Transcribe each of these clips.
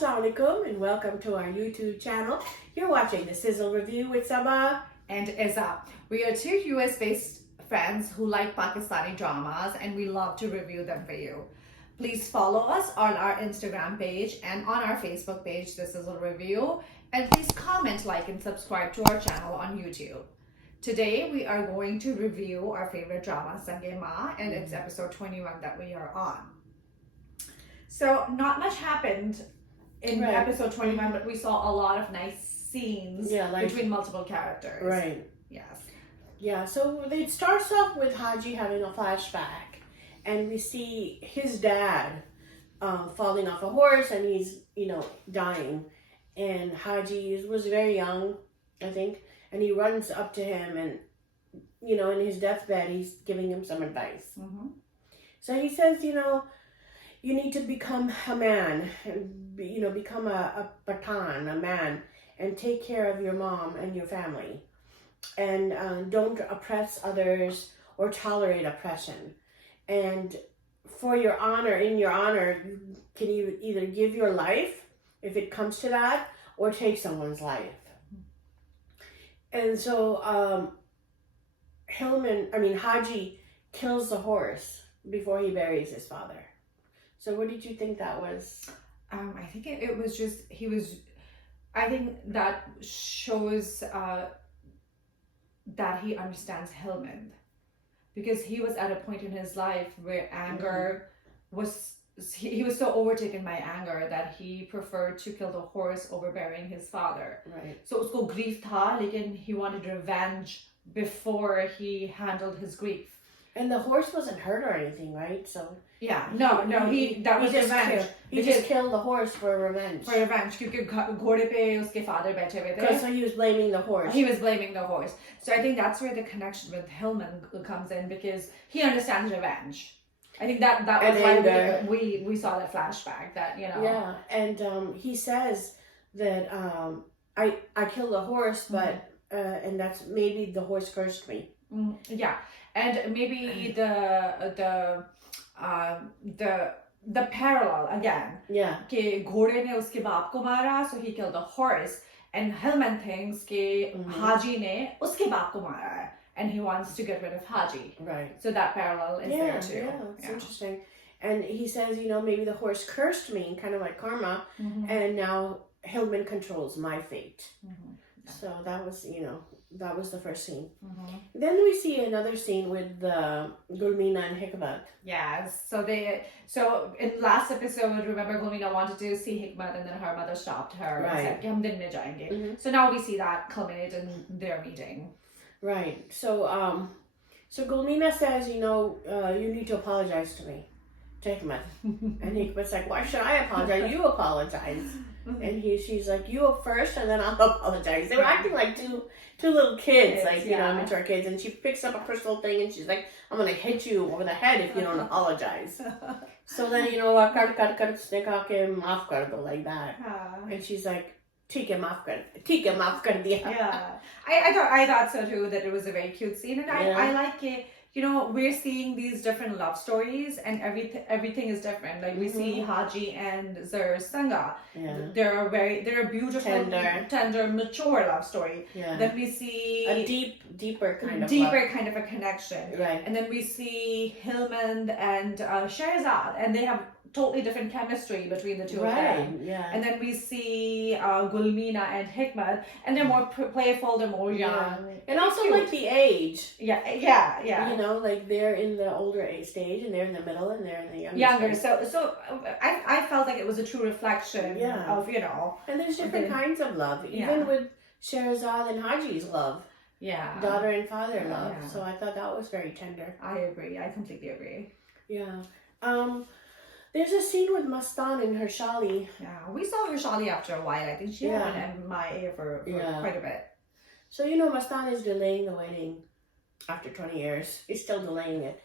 Assalamu alaikum and welcome to our YouTube channel. You're watching the Sizzle review with Sabah and Izza. We are two US-based friends who like Pakistani dramas and we love to review them for you. Please follow us on our Instagram page and on our Facebook page, The Sizzle Review. And please comment, like, and subscribe to our channel on YouTube. Today we are going to review our favorite drama, Sange Ma, and it's episode 21 that we are on. So not much happened in episode 21, but we saw a lot of nice scenes between multiple characters. Right. Yes. Yeah, so it starts off with Haji having a flashback, and we see his dad falling off a horse, and he's, dying. And Haji was very young, I think, and he runs up to him, and, in his deathbed, he's giving him some advice. Mm-hmm. So he says, you need to become a man, and become a patan, a man, and take care of your mom and your family, and don't oppress others or tolerate oppression. And for your honor, in your honor, you can either give your life, if it comes to that, or take someone's life. And so Haji kills the horse before he buries his father. So what did you think that was? I think it was just, I think that shows that he understands Hillman, because he was at a point in his life where anger he was so overtaken by anger that he preferred to kill the horse over burying his father. Right. So usko grief tha, lekin he wanted revenge before he handled his grief. And the horse wasn't hurt or anything, right? So that was revenge. He just killed the horse for revenge. For revenge, क्योंकि घोड़े पे उसके father बैठे हुए थे. So he was blaming the horse. He was blaming the horse. So I think that's where the connection with Hillman comes in, because he understands revenge. I think that was why we saw that flashback. Yeah, and he says that I killed the horse, but and that's maybe the horse cursed me. Yeah, and maybe the parallel again. Yeah. कि घोड़े ने उसके बाप को मारा, so he killed the horse, and Hillman thinks कि Haji ने उसके बाप को मारा है, and he wants to get rid of Haji. Right. So that parallel is there too. Yeah, it's interesting. And he says, maybe the horse cursed me, kind of like karma, and now Hillman controls my fate. So that was, that was the first scene. Then we see another scene with Gulmina and Hikmat. Yes. So in last episode, remember Gulmina wanted to see Hikmat, and then her mother stopped her and said, "Hum din mein jayenge." So now we see that culminate in their meeting. Right. So Gulmina says, you need to apologize to me, to Hikmat. And Hikmat's like, why should I apologize? You apologize. And she's like, you up first, and then I'll apologize. They were acting like two little kids, immature kids. And she picks up a crystal thing, and she's like, I'm gonna hit you over the head if you don't apologize. So then, like that. And she's like, ठीक है माफ कर दिया. Yeah, I thought so too, that it was a very cute scene, and I like it. We're seeing these different love stories, and everything is different. Like we see Haji and Zer's Sangha. Yeah. They're a beautiful, tender, mature love story. Yeah. Then we see a deeper kind of a connection. Right. And then we see Hillman and Sherzad, and they have totally different chemistry between the two of them. Yeah. And then we see Gulmina and Hikmat, and they're more playful, they're more young. And also cute. Like the age. Yeah. Like they're in the older age stage, and they're in the middle, and they're in the younger stage. So I felt like it was a true reflection of, And there's different kinds of love, even with Sherazad and Haji's love. Yeah. Daughter and father love. Yeah. So I thought that was very tender. I agree. I completely agree. Yeah. There's a scene with Mastan and her Shali. Yeah, we saw her Shali after a while. I think she had been MIA for quite a bit. So, Mastan is delaying the wedding after 20 years. He's still delaying it.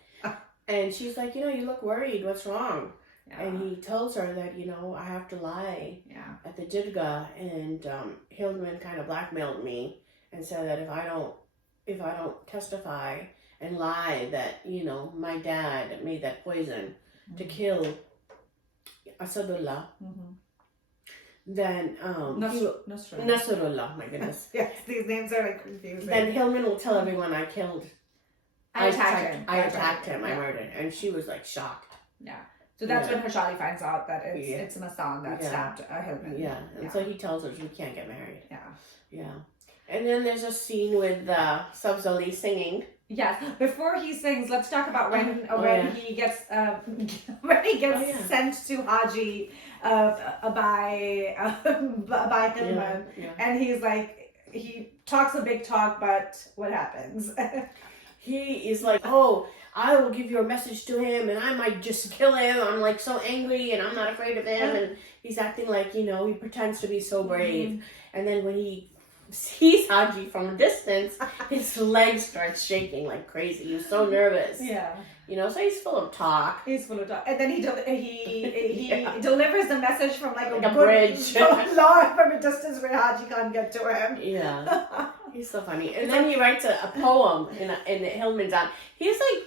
And she's like, you look worried. What's wrong? Yeah. And he tells her that, I have to lie at the Jirga. And Hildman kind of blackmailed me and said that if I don't testify and lie that, my dad made that poison to kill Asadullah, then Nasrullah. Nasrullah, my goodness. Yes, these names are like confusing. Then Hillman will tell everyone I killed. I attacked him. I attacked him. Yeah. I murdered, and she was like shocked. Yeah. So that's Yeah. when Harshali finds out that Yeah. it's Masan that Yeah. stabbed Hillman. Yeah, and so he tells her we can't get married. Yeah. Yeah, and then there's a scene with Sabzali singing. Yes. Before he sings, let's talk about when he gets sent to Haji by Hillman, and he's like he talks a big talk, but what happens? He is like, oh, I will give your message to him, and I might just kill him. I'm like so angry, and I'm not afraid of him. And he's acting like, he pretends to be so brave. And then when he sees Haji from a distance, his legs start shaking like crazy. He's so nervous. Yeah. So he's full of talk. And then he delivers the message from like a bridge. from a distance where Haji can't get to him. Yeah. He's so funny. And then he writes a poem in Hillman's on. He's like,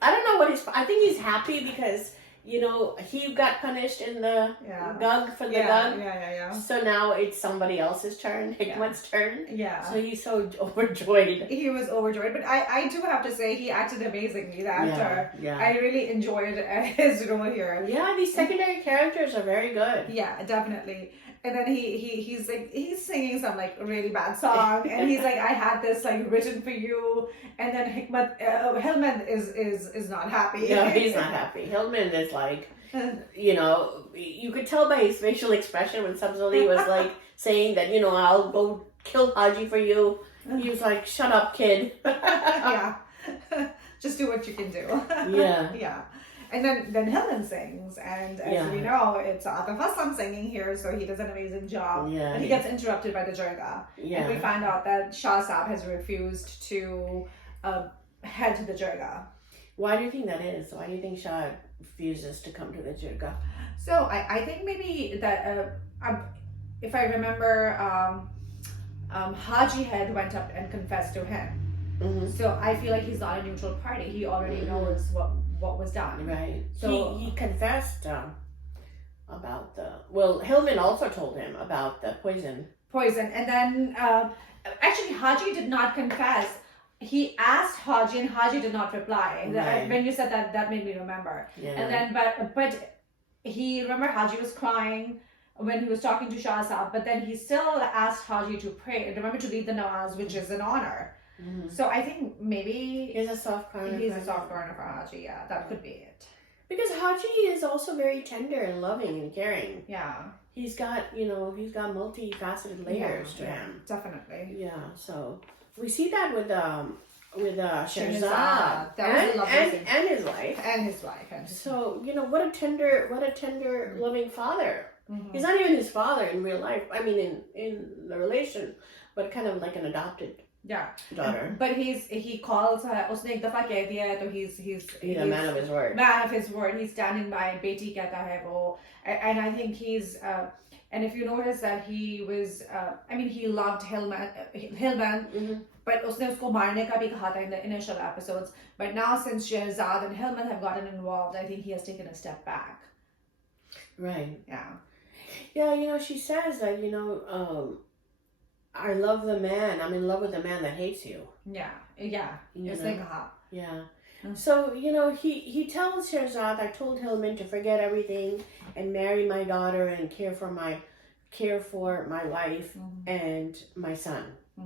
I don't know what I think he's happy because, he got punished in the gug for the gug. Yeah. So now it's somebody else's turn, Hikmat's turn. Yeah. So he's so overjoyed. He was overjoyed. But I do have to say, he acted amazingly, the actor. Yeah. I really enjoyed his role here. Yeah, these secondary characters are very good. Yeah, definitely. And then he's singing some like really bad song, and he's like, I had this like written for you, and then Hillman is not happy. No, he's not happy. Hillman is like, you could tell by his facial expression when Sabzali was like saying that, I'll go kill Haji for you. He was like, shut up, kid. Yeah, just do what you can do. Yeah. Yeah. And then Hillman sings, and as we know, it's Atif Hassan singing here, so he does an amazing job. Yeah, and he gets interrupted by the jirga. Yeah. And we find out that Shah Saab has refused to head to the jirga. Why do you think that is? Why do you think Shah refuses to come to the jirga? So I think maybe that, if I remember, Haji had went up and confessed to him. Mm-hmm. So I feel like he's not a neutral party. He already knows what was done. Right. So he confessed about Hillman also told him about the poison. And then actually Haji did not confess. He asked Haji, and Haji did not reply. Right. When you said that made me remember. Yeah. And then but remember Haji was crying when he was talking to Shah Saab, but then he still asked Haji to pray. Remember to lead the nawaz, which is an honor. Mm-hmm. So I think maybe he's a soft corner. He's a soft corner for Haji. Yeah, that could be it. Because Haji is also very tender and loving and caring. Yeah, he's got multifaceted layers to him. Definitely. Yeah, so we see that with Sherzad and his wife. So what a tender loving father. Mm-hmm. He's not even his father in real life. I mean, in the relation, but kind of like an adopted. Yeah, daughter. But he calls her. उसने एक दफा कह दिया है तो he's a man of his word. Man of his word. He's standing by. बेटी कहता है वो. And I think he's. And if you notice that he was. He loved Hillman. Mm-hmm. But उसने उसको मारने का भी कहा था in the initial episodes. But now since Sherzad and Hillman have gotten involved, I think he has taken a step back. Right. Yeah. Yeah. She says that I love the man. I'm in love with the man that hates you. Yeah. Yeah. Yeah. So, he tells Sherzad, I told Hillman to forget everything and marry my daughter and care for my wife and my son. I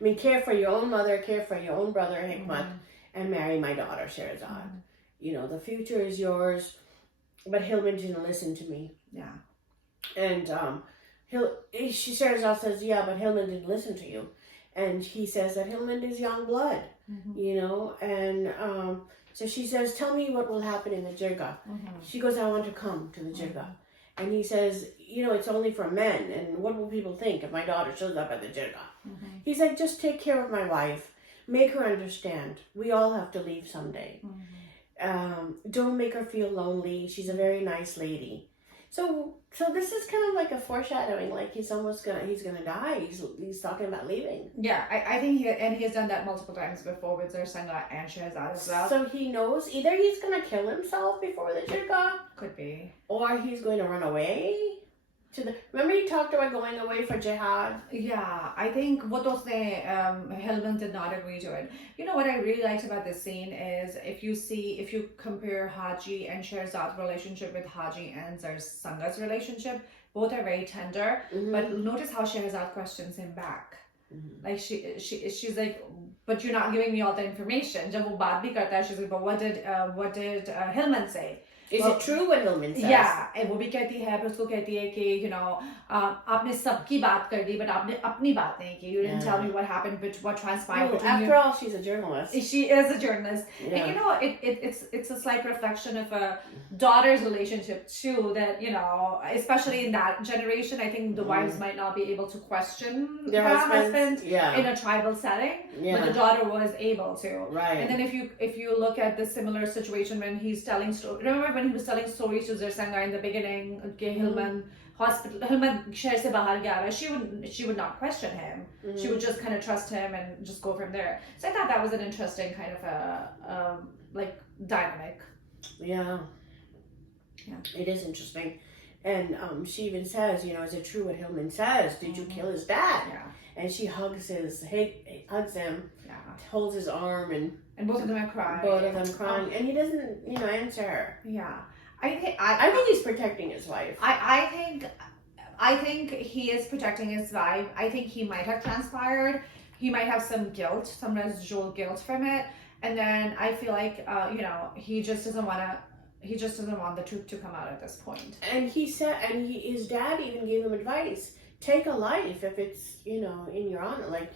mean, care for your own mother, care for your own brother, Hikmat, and marry my daughter, Sherzad. The future is yours, but Hillman didn't listen to me. Yeah. And, Sherzad says, yeah, but Hillman didn't listen to you. And he says that Hillman is young blood, and so she says, tell me what will happen in the jirga. She goes, I want to come to the jirga. And he says, it's only for men, and what will people think if my daughter shows up at the jirga? He's like, just take care of my wife, make her understand. We all have to leave someday. Don't make her feel lonely. She's a very nice lady. So this is kind of like a foreshadowing, like he's gonna die. He's talking about leaving. Yeah, I think he has done that multiple times before with Zarsanga and Sherzad as well. So he knows either he's gonna kill himself before the jirga, could be, or he's going to run away. Remember you talked about going away for jihad? Yeah, I think what उसने Hillman did not agree to it. You know what I really liked about this scene is if you compare Haji and Sherzad's relationship with Haji and Zarsanga's relationship, both are very tender. But notice how Sherzad questions him back. Like she's like, but you're not giving me all the information. जब वो बात भी करता है, she's like, but what did Hillman say? Is it true what Hillman says? Yeah, and वो भी कहती है, फिर उसको कहती है कि आपने सबकी बात कर दी, but आपने अपनी बात नहीं की. You didn't tell me what happened, but what transpired between you. After all, she's a journalist. She is a journalist, and it's a slight reflection of a daughter's relationship too. That especially in that generation, I think the wives might not be able to question their husbands in a tribal setting, but the daughter was able to. Right. And then if you look at the similar situation when he's telling stories, remember when he was telling stories to Zarsanga in the beginning, okay, Hillman शहर से बाहर गया रहा, she would not question him. She would just kind of trust him and just go from there. So I thought that was an interesting kind of a like dynamic. Yeah. It is interesting. And she even says, is it true what Hillman says? Did you kill his dad? Yeah. And she hugs him, holds his arm, and both of them are crying. Both of them crying, and he doesn't, answer her. Yeah, I think he's protecting his wife. I think he is protecting his wife. I think he might have transpired. He might have some guilt, some residual guilt from it, and then I feel like he just doesn't want to. He just doesn't want the truth to come out at this point. And he said, his dad even gave him advice: take a life if it's in your honor,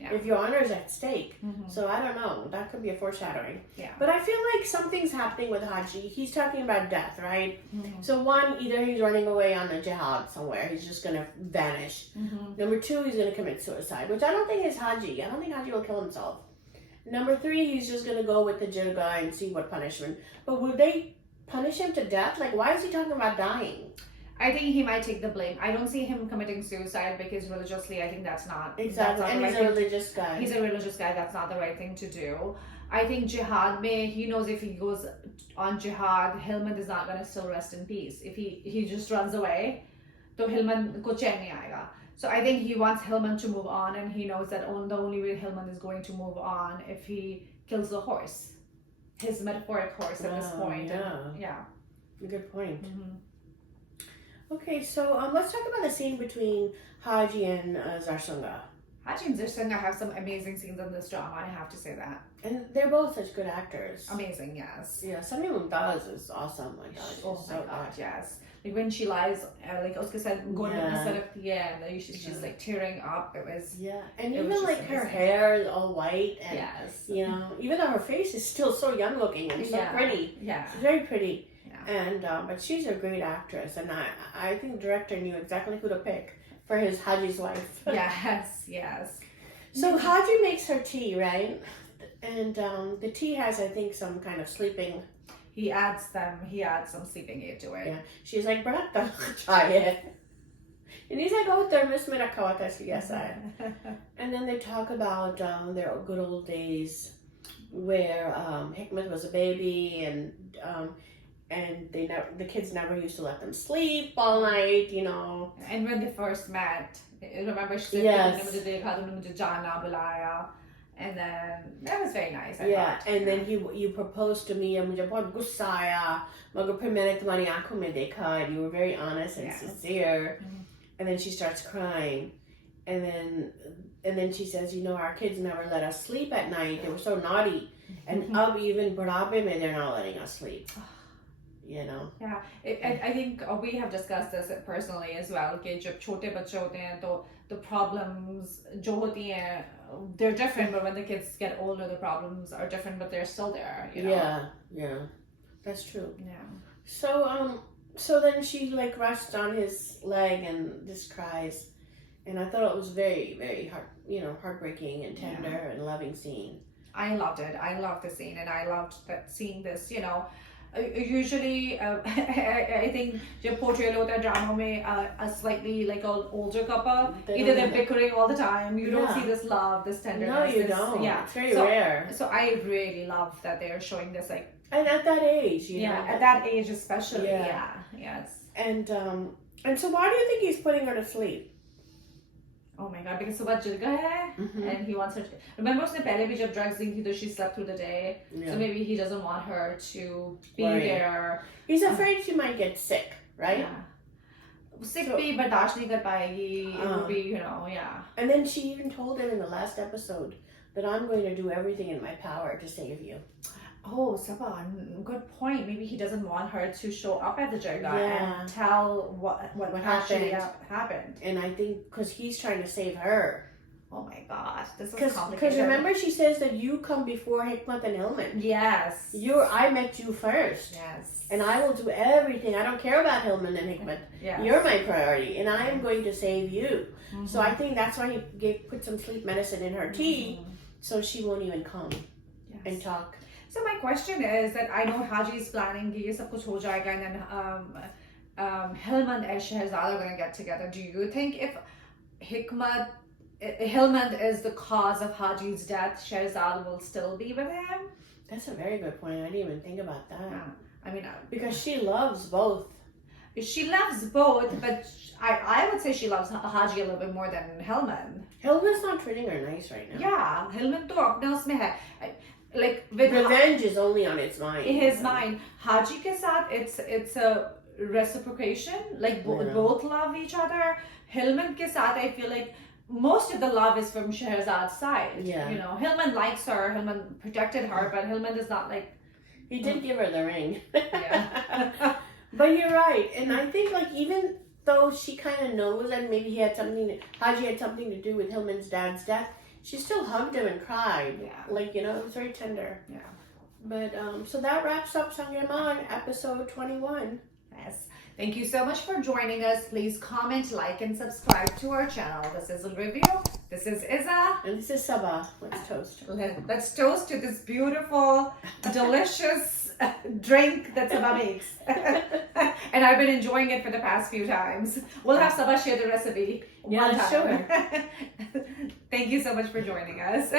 if your honor is at stake. So I don't know. That could be a foreshadowing. Yeah. But I feel like something's happening with Haji. He's talking about death, right? So one, either he's running away on a jihad somewhere. He's just gonna vanish. Number two, he's gonna commit suicide, which I don't think is Haji. I don't think Haji will kill himself. Number three, he's just gonna go with the jirga and see what punishment. But would they punish him to death? Like, why is he talking about dying? I think he might take the blame. I don't see him committing suicide because religiously, I think that's not exactly. That's not and he's a religious guy. He's a religious guy. That's not the right thing to do. I think jihad he knows if he goes on jihad, Hillman is not gonna still rest in peace. If he just runs away, तो Hillman को चैन नहीं आएगा. So I think he wants Hillman to move on, and he knows that the only way Hillman is going to move on if he kills the horse, his metaphoric horse at this point. Yeah. Good point. Okay, so let's talk about the scene between Haji and Zarsanga. Haji and Zarsanga have some amazing scenes in this drama, I have to say that. And they're both such good actors. Amazing, yes. Yeah, Samia Mumtaz is awesome. My God, oh my God, yes. Like when she lies, like uske sath golden sarkti hai, and she's like tearing up. It was and even like her hair is all white, and even though her face is still so young looking and so pretty. Yeah, she's very pretty. And but she's a great actress, and I think the director knew exactly who to pick for his Haji's wife. Yes. So Haji makes her tea, right? And the tea has, I think, some kind of sleeping. He adds some sleeping aid to it. Yeah. She's like, "Bada chai." And he's like, "Oh, thermos mein rakha hua tha isliye aisa hai." And then they talk about their good old days where Hikmat was a baby, and the kids never used to let them sleep all night, And when they first met, remember she said, and then that was very nice. I thought. And then you proposed to me, and मुझे बहुत गुस्सा आया, मगर फिर मैंने तुम्हारी आंखों में देखा, and you were very honest and sincere. And then she starts crying, and then she says, our kids never let us sleep at night. They were so naughty, and अब even बुढ़ापे में they're not letting us sleep. I think we have discussed this personally as well. कि जब छोटे बच्चे होते हैं तो the problems जो होती हैं they're different, but when the kids get older, the problems are different, but they're still there. Yeah, that's true. Yeah. So then she like rests on his leg and just cries, and I thought it was very, very heartbreaking and tender and loving scene. I loved it. I loved the scene, and I loved seeing this. Usually, I think जब portrayal होता है drama में a slightly like an older couple, either they're bickering all the time. You don't see this love, this tenderness. No, you don't. Yeah, it's very rare. So I really love that they are showing this and at that age, at that age especially. Yes. And And so why do you think he's putting her to sleep? Oh my god, because सुबह जग गया है and he wants her to remember उसने पहले भी जब drugs दी थी तो she slept through the day, so maybe he doesn't want her to be there. He's afraid she might get sick, right? Yeah. Sick भी बर्दाश्त नहीं कर पाएगी. It would be, you know, yeah. And then she even told him in the last episode that I'm going to do everything in my power to save you. Oh, Sabah, good point. Maybe he doesn't want her to show up at the Jaga and tell what actually happened. And I think because he's trying to save her. Oh my gosh, this is complicated. Because remember she says that you come before Hikmat and Hilman. Yes. I met you first. Yes. And I will do everything. I don't care about Hilman and Hikmat. Yes. You're my priority, and I am going to save you. So I think that's why he put some sleep medicine in her tea, so she won't even come and talk. So my question is that I know Haji is planning कि ये सब कुछ हो जाएगा and then Hilman and Shehzad are going to get together. Do you think if Hilman is the cause of Haji's death, Shehzad will still be with him? That's a very good point. I didn't even think about that. Yeah. I mean, because she loves both. She loves both, but I would say she loves Haji a little bit more than Hilman. Hilman's not treating her nice right now. Yeah, Hilman to apne usme hai. Like with revenge is only on its mind. In his mind. Haji ke saath it's a reciprocation. Like both love each other. Hilman ke saath I feel like most of the love is from Shehzad's side. Yeah. You know, Hilman likes her. Hilman protected her, but Hilman is not like. He did give her the ring. Yeah. But you're right, and I think like even though she kind of knows and maybe Haji had something to do with Hilman's dad's death, she still hugged him and cried. Yeah. Like, you know, it was very tender. Yeah. But so that wraps up Sangyaman episode 21. Yes. Thank you so much for joining us. Please comment, like, and subscribe to our channel. This is Sizzle Review. This is Iza. And this is Sabah. Let's toast. Let's toast to this beautiful, delicious drink that Sabah makes. And I've been enjoying it for the past few times. We'll have Sabah share the recipe one time. Sure. Thank you so much for joining us.